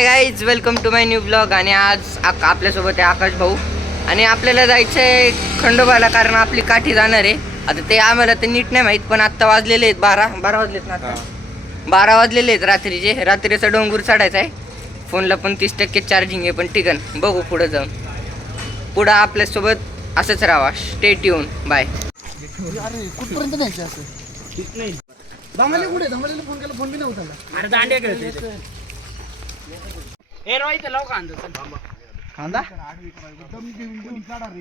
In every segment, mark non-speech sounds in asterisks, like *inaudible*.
Hi guys welcome to my new blog आणि आज आपल्यासोबत आहे आकाश भाऊ. आणि आपल्याला जायचं आहे खंडोबाला कारण आपली काठी जाणार आहे. आता ते आम्हाला तर नीट नाही माहीत पण आत्ता वाजलेले आहेत बारा. बारा वाजलेत ना आता? बारा वाजलेले आहेत रात्रीचे. रात्रीचा डोंगर चढायचा आहे. फोनला पण तीस टक्के चार्जिंग आहे पण टिकन बघू पुढं जाऊन. पुढं आपल्यासोबत असंच राहा. स्टेट येऊन बाय अरे कुठपर्यंत न्यायचं असं? फोन केला फोन बी नव्हता आला. अरे दांड्या खेळते हे रोहित लाव कांदा चल. कांदा? दम देऊन देऊन काढा रे.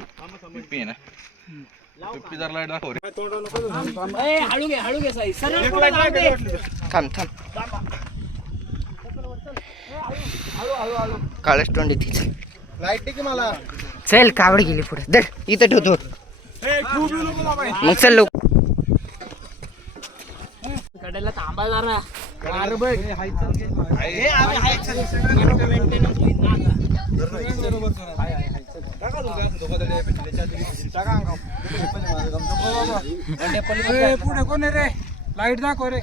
ए, हळू घे हळू घे साई. सरळ पुढं जाऊ दे. थांब थांब. काळच तोंड आहे तिचं लाइट दे की मला. चल कावड गेली पुढे. दर इथं ठेवतो मग चल लोक कडेला थांबा जरा. पुढे कोण रे? लाइट दाखव रे.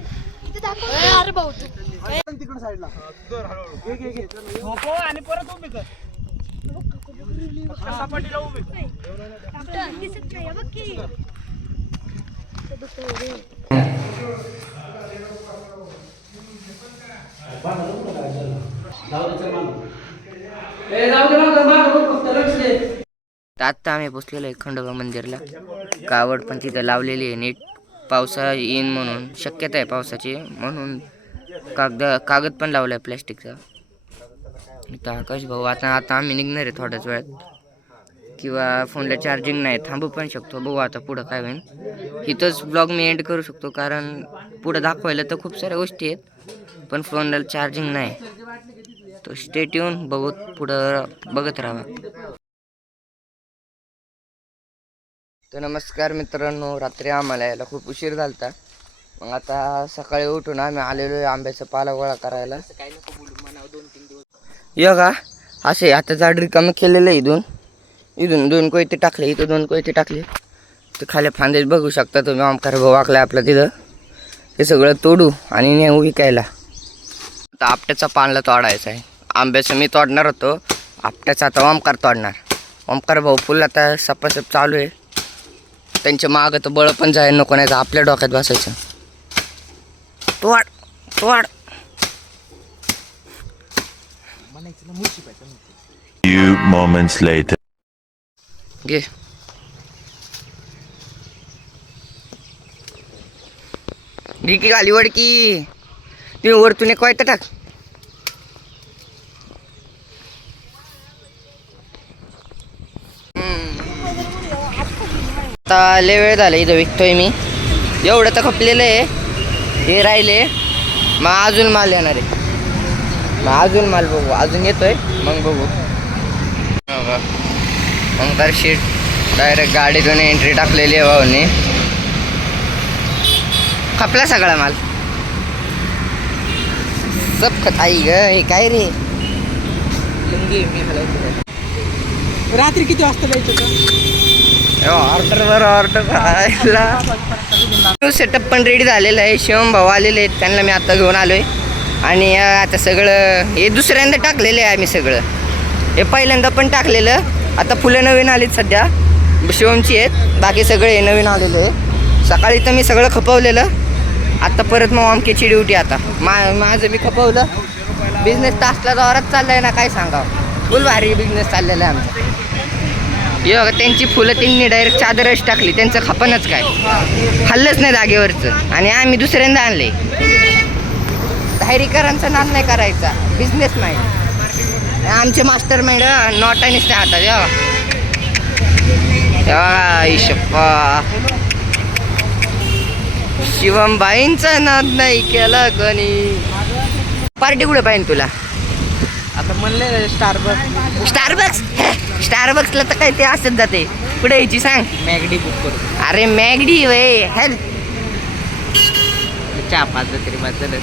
अरे भाऊ तू. तिकडे साईडला झोपव आणि परत उभी कर. फक्त सपाटीला उभी कर. दिसत नाही बघ की तर आत्ता आम्ही पोचलेलो आहे खंडोबा मंदिरला. कावड पण तिथं लावलेली आहे नीट. पावसा येईन म्हणून. शक्यता आहे पावसाची म्हणून कागद कागद पण लावला आहे प्लॅस्टिकचा. इथं आकाश भाऊ आता आता आम्ही निघणार आहे थोड्याच वेळात. किंवा फोनला चार्जिंग नाही थांबू पण शकतो. बघू आता पुढं काय होईल. इथंच ब्लॉग मी एंड करू शकतो कारण पुढं दाखवायला तर खूप साऱ्या गोष्टी आहेत. पण फोनला चार्जिंग नाही. तो स्टेट येऊन बघत पुढं बघत राहा तर नमस्कार मित्रांनो रात्री आम्हाला यायला खूप उशीर झालता. मग आता सकाळी उठून आम्ही आलेलो आहे आंब्याचा पाला गोळा करायला. यो का? असे आता झाड रिकामं केलेलं आहे इथून. इथून दोन कोयते टाकले इथं दोन कोयते टाकले. ते खाली फांदेच बघू शकता तुम्ही आमकार भाऊ वाकला आपला तिथं. हे सगळं तोडू आणि नेऊ विकायला. आता आपट्याचा पानला तोडायचा आहे. आंब्याचं मी तोडणार होतो. आपट्याचा आता ओमकार तोडणार. ओमकार भाऊ फुल आता सपासप चालू आहे. त्यांच्या मागं तर बळ पण जायला नको नाही तर आपल्या डोक्यात बसायचं. तोड तोड. Few moments later. घे. घे की खाली वड की तुम्ही वरतून एक वायता टाक. आता लय वेळ झाला इथं विकतोय मी. एवढं तर खपलेलं आहे. हे राहिले. मग अजून माल येणार आहे. मग अजून माल बघू. अजून येतोय. मग बघू. मग तर शीट. डायरेक्ट गाडीतून एंट्री टाकलेली आहे भाऊनी. खपला सगळा माल. सब आई ग हे काय रे? लुंगी मी हलवतो. रात्री किती वाजता जायचं ऑर्डर वर ऑर्डर करायला सेटअप पण रेडी झालेलं आहे. शिवम भाऊ आलेले आहेत. त्यांना मी आता घेऊन आलो आहे आणि आता सगळं हे दुसऱ्यांदा टाकलेलं आहे आम्ही सगळं. हे पहिल्यांदा पण टाकलेलं. आता फुलं नवीन आलीत सध्या. शिवमची आहेत. बाकी सगळे हे नवीन आलेले आहे सकाळी तर मी सगळं खपवलेलं. आता परत मग अमकेची ड्युटी आता. मा माझं मी खपवलं. बिझनेस तासला जोरात चाललाय ना काय सांगावं? फुल भारी बिझनेस चाललेला आहे आमचा. बघा त्यांची फुलं त्यांनी डायरेक्ट चादरच टाकली. त्यांचं खपनच काय? हल्लंच नाही जागेवरचं. आणि आम्ही दुसऱ्यांदा आणले. धायरीकरांचा नाद नाही करायचा. बिझनेस माइंड आमचे मास्टर माइंड नॉटानेच नाही हातात या ईशप्पा शिवमबाईंचा नाद नाही केला कोणी. पार्टी कुठे पाहिजे तुला? आता म्हणले स्टारबक स्टारबक्स स्टारबक्सला तर काय ते असत जाते. कुठे यायची सांग. मॅगडी बुक करू अरे मॅगडी वे हेल. चहा पाच तरी माझं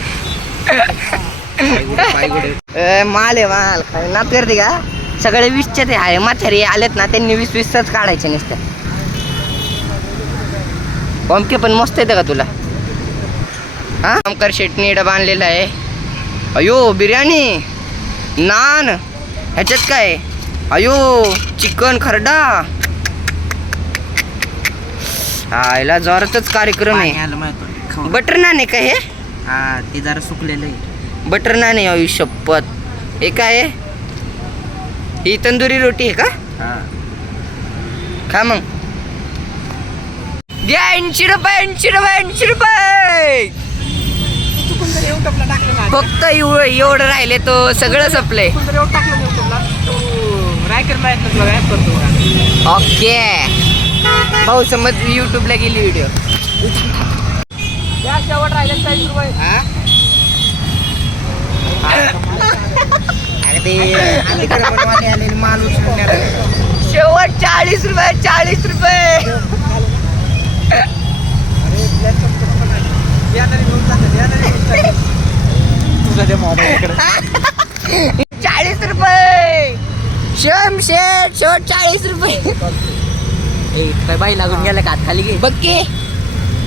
*laughs* माल आहे माल. नात करते का? सगळे वीसचे ते आहे. म्हातारी आलेत ना त्यांनी वीस वीसच काढायचे नुसतं. पॉम्के पण मस्त येतं का तुला? हा? ओमकार शेटणी डबा आणलेला आहे. अयो बिर्याणी. नान. ह्याच्यात काय? अयो चिकन खरडा. आयला जोरातच कार्यक्रम आहे. बटर नान आहे का हे? हा ते जरा सुकलेलं आहे. बटर नान आहे अयो शपथ. हे काय ही तंदुरी रोटी आहे का? हा. खा मग. द्या ऐंशी रुपये ऐंशी रुपये ऐंशी रुपये. फक्त एव- एवढं राहिले तो सगळं संपलंय. माहीत तुला ॲप करतो बघा. ओके. भाऊ समज युट्यूबला गेली व्हिडिओ शेवट राहिले चाळीस रुपये. उचलून शेवट चाळीस रुपये चाळीस रुपये. चाळीस रुपये. शम शेट शेवट चाळीस रुपये काय बाई लागून गेला का? खाली घे. बघ की.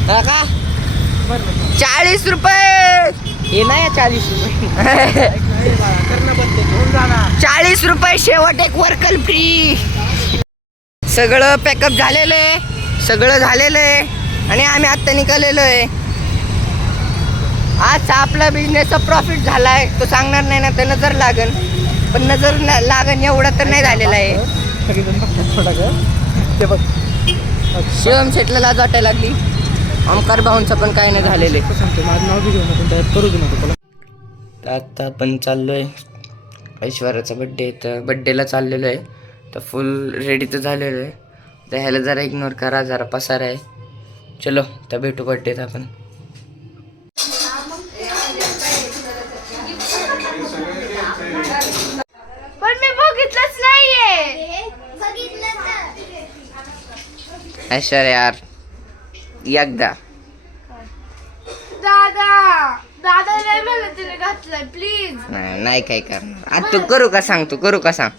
हा का? चाळीस रुपये. हे नाही चाळीस रुपये. चाळीस रुपये शेवट एक वर्कल फ्री सगळं पॅकअप झालेलं आहे. सगळं झालेलं आहे. आणि आम्ही आत्ता निघालेलो आहे. आज आपला बिझनेसचा प्रॉफिट झाला आहे तो सांगणार नाही ना तर नजर लागन. पण नजर न- लागन एवढा तर नाही झालेला आहे. सगळेजण बघतात थोडा गं. ते बघ. शिवम शेटला लाज वाटायला लागली. ओमकार भाऊंचं पण काही नाही झालेलं तर आत्ता आपण चाललो आहे ऐश्वर्याचा बड्डे तर बड्डेला चाललेलो आहे. तर फुल रेडी तर झालेलो आहे. तर ह्याला जरा इग्नोर करा जरा पसार आहे. चलो तर भेटू बड्डेत आपण पण मी बघितलंच नाहीये ऐश्वर्या यार एकदा. दादा दादा लय मेहनतीने घातलंय प्लीज नाही नाही काय करणार. आता तू करू का सांग तू करू का सांग?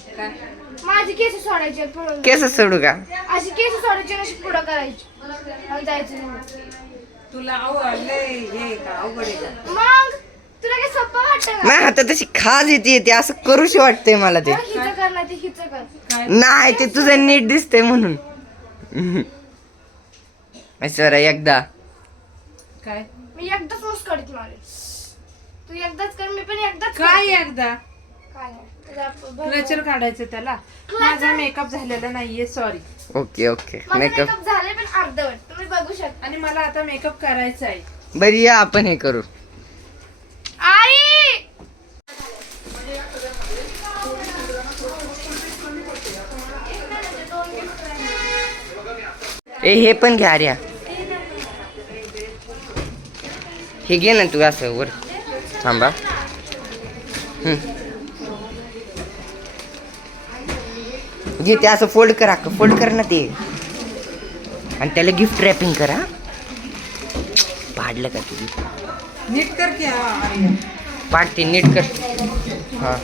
माझी केस सोडायचे पळून केस सोडू का? अशी केस सोडायची अशी पुढं करायची. आणि जायचं नाही. तुला आवडलंय हे का अवघड आहे का? मग तुला काय सोपं वाटतं का? नाही आता तशी खाज येते ते असं करूशी वाटतंय मला ते. बरं, हिचं कर ना ते हिचं कर. नाही ते तुझं नीट दिसतंय म्हणून. ऐश्वर्या एकदा काय मी एकदाच मुस्कडीत मारेल तू एकदाच कर मी पण एकदाच काय करते. एकदा काय नाही. तुला क्लचर काढायचं त्याला माझा मेकअप झालेला नाहीये सॉरी ओके ओके माझं मेकअप मेकअप झाले पण अर्धवट तुम्ही बघू शकता आणि मला आता मेकअप करायचा आहे बरी या आपण हे करू आई ए हे पण घ्या रे हे घे ना तू असं वर. थांबा. घे ते असं फोल्ड करा फोल्ड कर ना ते. आणि त्याला गिफ्ट रॅपिंग करा. पाडलं का तुझी नीट कर की. पाडते नीट कर. हा.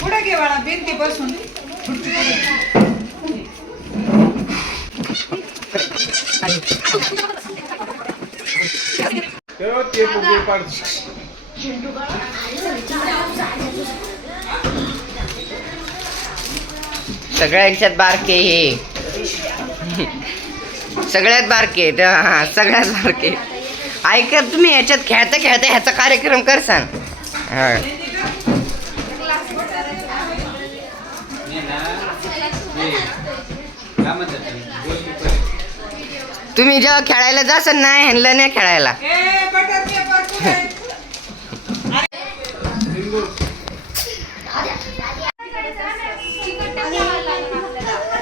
पुढे घे बाळा भिंती बसून सगळ्या ह्याच्यात बारके हे. सगळ्यात बारके हा सगळ्यात बारके ऐका तुम्ही याच्यात खेळता खेळता ह्याचा कार्यक्रम कर सांग. हा. तुम्ही जेव्हा खेळायला जासाल ना ह्यांना नाही खेळायला?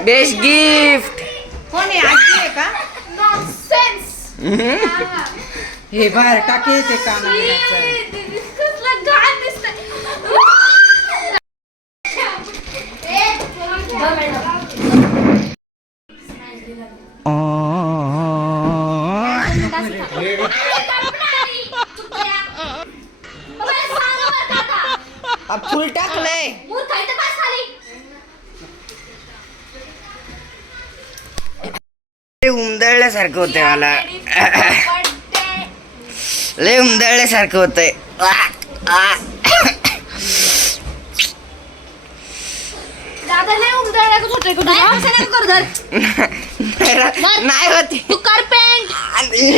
बेस्ट गिफ्ट कोण आहे? आजी आहे का? नॉनसेन्स हे बाहेर टाके ते कानाचं *laughs* आ, फुल टाकलंय मूर्ख आहे तर बस खाली लय उमदळल्यासारखं होतंय मला लय उमदळल्यासारखं होतंय आ, आ. दादा लय उमदळल्यागत होतंय का तुला? असं नको करू धर. *laughs* नाही रा- नाही होती. तू कर पेंट.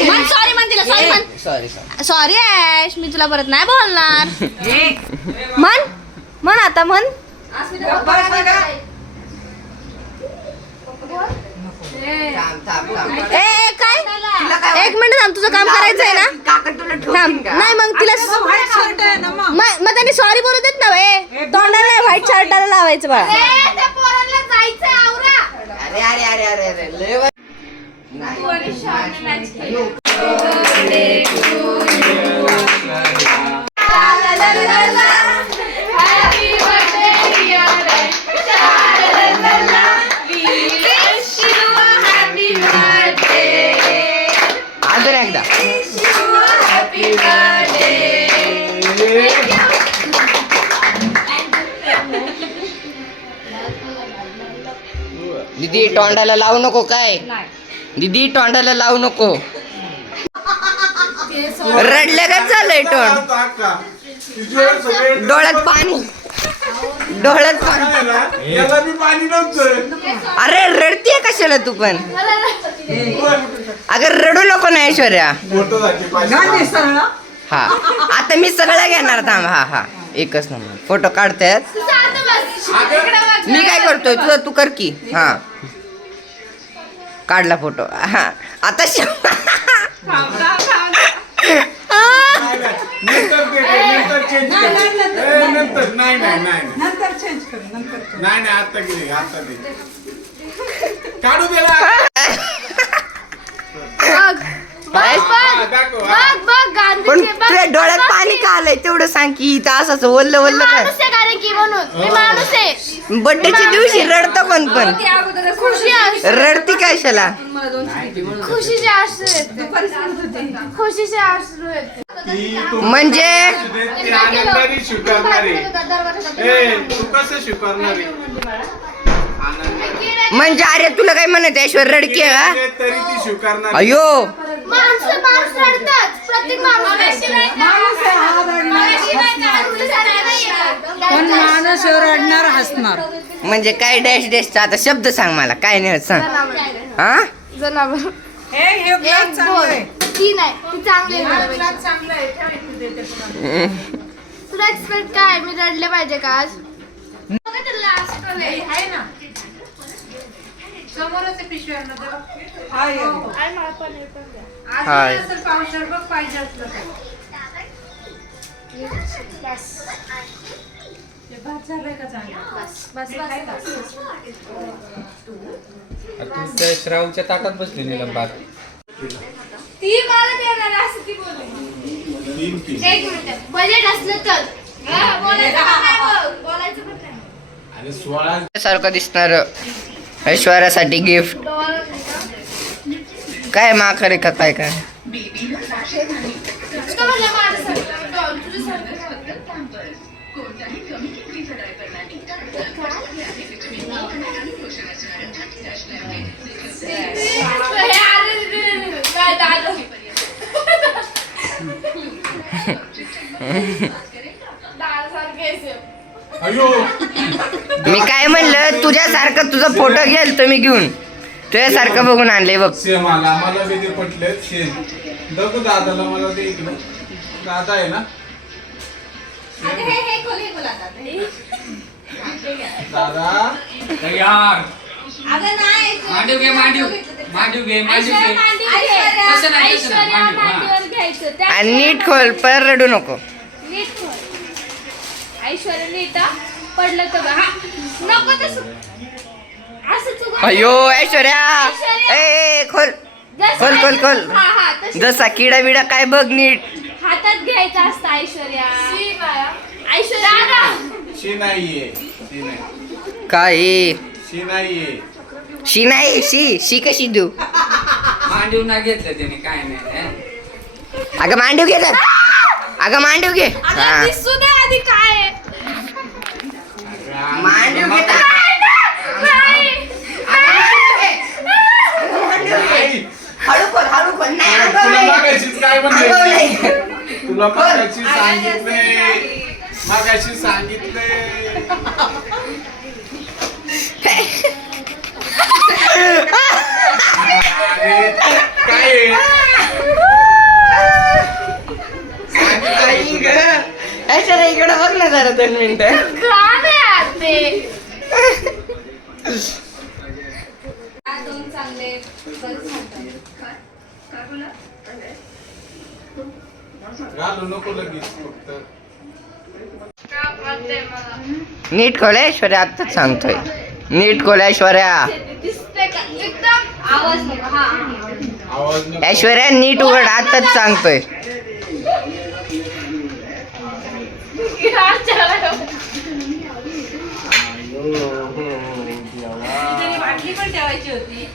म्हण सॉरी म्हण तिला सॉरी म्हण सॉरी सॉरी सॉरी ऐश मी तुला परत नाही बोलणार. म्हण म्हण आता म्हण थांब थांब थांब ए ए, काय? एक मिनिट थांब तुझं काम करायचं आहे ना? काका तुला थांब का? नाही मग तिला मग. मग त्यांनी सॉरी बोलू देत ना ए तोंडाला व्हाईट शर्टाला लावायचं बा अरे अरे अरे अरे अरे. अजून दीदी तोंडाला लावू नको काय? दीदी तोंडाला लावू नको. रडलं का झालंय तोंड? डोळ्यात पाणी. डोळ्यात पाणी. अरे रडतीये कशाला तू पण? अगं रडू नको ना ऐश्वर्या. हा. आता मी सगळं घेणार थांब. हा हा. एकच नंबर. फोटो काढतायत मी काय करतोय? तुझं तू कर की. हा. काढला फोटो. हा. आता काढू काय? हा. पण तुझ्या डोळ्यात पाणी का आलंय? तेवढं सांग की इथं असंच वल्ल वल्ल काय? माणूस आहे कारण की म्हणून. मी माणूस आहे. बड्डेच्या दिवशी रडतं पण. पण खुशी असते. रडती कशाला खुशीचे अश्रू आहेत खुशीचे अश्रू आहेत ती तू म्हणजे? ती आनंदाने स्वीकारणारी. ए तू कसं स्वीकारणारी? आनंदाने. म्हणजे अरे तुला काय म्हणत ऐश्वर रडकी आहे का ते तरी ती स्वीकारणारी. अयो. माणसं प्रत्येक माणूस माणूस आहे, हा रडणार, पण माणूस रडणार हसणार. म्हणजे काय डॅश डॅशचा आता शब्द सांग मला. काय नाही होत सांग. हा? जनावर. हे हे एक ब्लाउज चांगलं आहे. दोन तीन आहे. ती चांगली आहे. तुझ्यापेक्षा. तुला. एक्सपेक्ट काय? मी रडले पाहिजे का आज? बघा ते last वालं आहे. आहे ना? समोरच आहे मला पण. आज हाय. असेल पावशेर बघ पाहिजे असलं तर. ते भात झालंय का चांगलं? बस बस बस तू त्या श्रावच्या ताटात बसली निलंबात ती मला देणार असं ती बोलली. एक मिनिट. बजेट असलं तर. हा, बोलायचं पण नाही बघ. बोलायचं पण नाही. आणि सोळा सारखं दिसणार. ऐश्वर्यासाठी गिफ्ट काय माखरे का काय काय? मी काय म्हणलं तुझ्यासारखं तुझा फोटो घेल तुम्ही घेऊन. तुझ्यासारखं बघून आणले बघ. सेम आला. मला बी ते पटले सेम बघू दादाला. मला ते इकडं. दादा आहे ना? दादा? यार मांडीव घे मांडीव. मांडीव घे मांडीव घे. तसं नाही, तसं नाही, ऐश्वर्या मांडीव, हा. मांडीवर घ्यायचं. त्या- आणि नीट खोल पर रडू नको. नीट खोल. ऐश्वर्या नीट हा. पडलं तर बघ. हा. नको तसं. अयो ऐश्वर्या! ए, ए खोल! खोल, खोल, खोल. हा हा जसा किडा बिडा काय बघ नीट. हातात घ्यायचं असतं ऐश्वर्या. ऐश्वर्या शी नाहीये शी नाही. काय? शी नाहीये. शी नाही शी शी कशी देऊ? मांडीव ना घेतलं त्याने काय नाही हं? अगं मांडीव घे तर. अगं मांडीव घे. दिसू दे आधी काय. मांडीव घेता खोल नाही तुला नाही. मागाशीच काय अंगावर म्हणले नाही. तुला मागाशी सांगितले मागाशी सांगितले अरे, काय आहे? आई गं. ऐश्वर्या इकडे बघ ना जरा दोन मिनिटं ते *laughs* दोन चांगले. घालू नको लगेच फक्त. का वाटतंय मला? नीट खोल ऐश्वर्या आत्ताच सांगतोय. नीट खोल ऐश्वर्या नीट उघड आत्ताच सांगतोय. चला. बाटली पण ठेवायची होती.